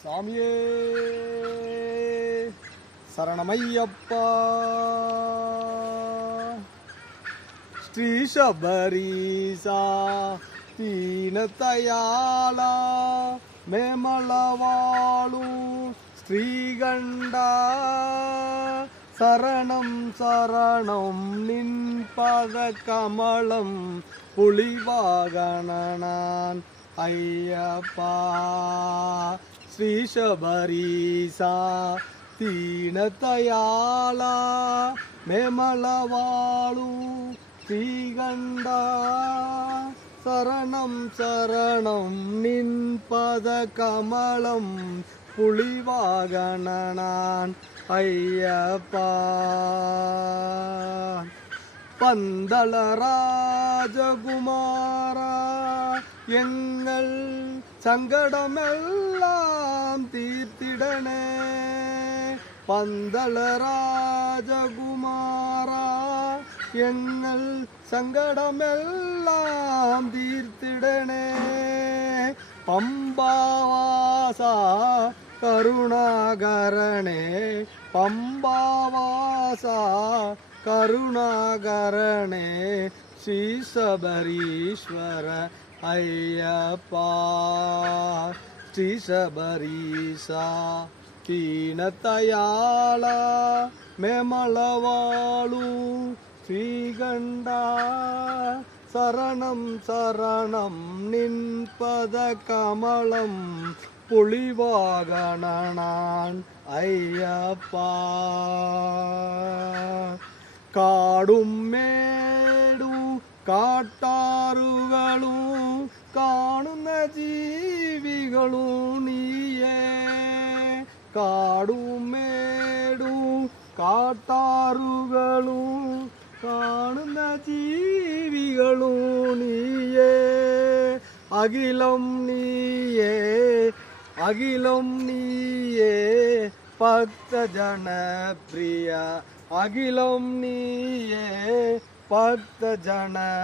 சாமியே சரணமையப்பா. ஸ்ரீ சபரீசா தீனதயாளா மேமளவாளு ஸ்ரீகண்டா சரணம் சரணம் நின் பத கமலம் புலிவாகணனான் ஐயப்பா. ஸ்ரீ சபரீசா தீனதயாளா மேமளவாளு ஸ்ரீகண்டா சரணம் சரணம் நின் பத கமலம் புலிவாகணனான் ஐயப்பா. பந்தள ராஜகுமாரா எங்கள் சங்கடமெல்லாம் தீர்த்திடனே. பந்தள ராஜகுமாரா எங்கள் சங்கடமெல்லாம் தீர்த்திடனே. பம்பாவாசா கருணாகரணே பம்பாவாசா கருணாகரணே ஸ்ரீ சபரீஸ்வர ஐயப்பா. ஸ்ரீ சபரீசா தீனதயாளா மேமளவாளு ஸ்ரீகண்டா சரணம் சரணம் நின் பத கமலம் புலிவாகணனான் ஐயப்பா. കാടും മേടു കാട്ടാറുകളും കാണുന്ന ജീവികളും നീയേ. കാടും മേടു കാട്ടാറുകളും കാണുന്ന ജീവികളും നീയേ. അഖിലം നീയേ അഖിലം നീയേ ഭക്തജനപ്രിയ. അഖിലം നീയേ ഭക്തജനപ്രിയ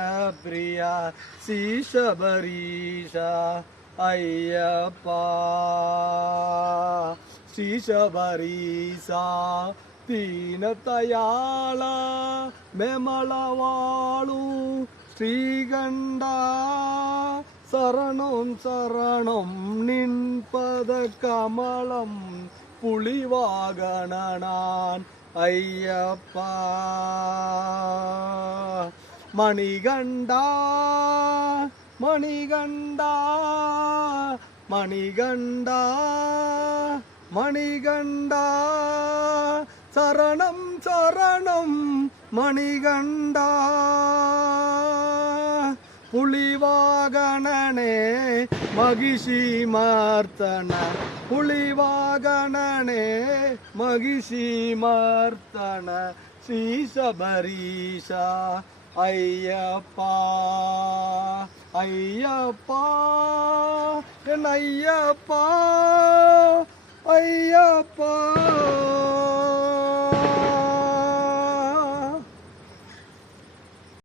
ശ്രീ ശബരീശ അയ്യപ്പ. ശ്രീ ശബരീശ ദീനതയാള മേമളവാളു ശ്രീകണ്ഠാ சரணம் சரணம் நின் பத கமலம் புலிவாகணனான் ஐயப்பா. மணிகண்டா மணிகண்டா மணிகண்டா மணிகண்டா சரணம் சரணம் மணிகண்டா. புலிவாகணனே மகிஷி மர்த்தன புலிவாகணனே மகிஷி மர்த்தன ஸ்ரீ சபரீஷா ஐயப்பா. ஐயப்பா என் ஐயப்பா ஐயப்பா.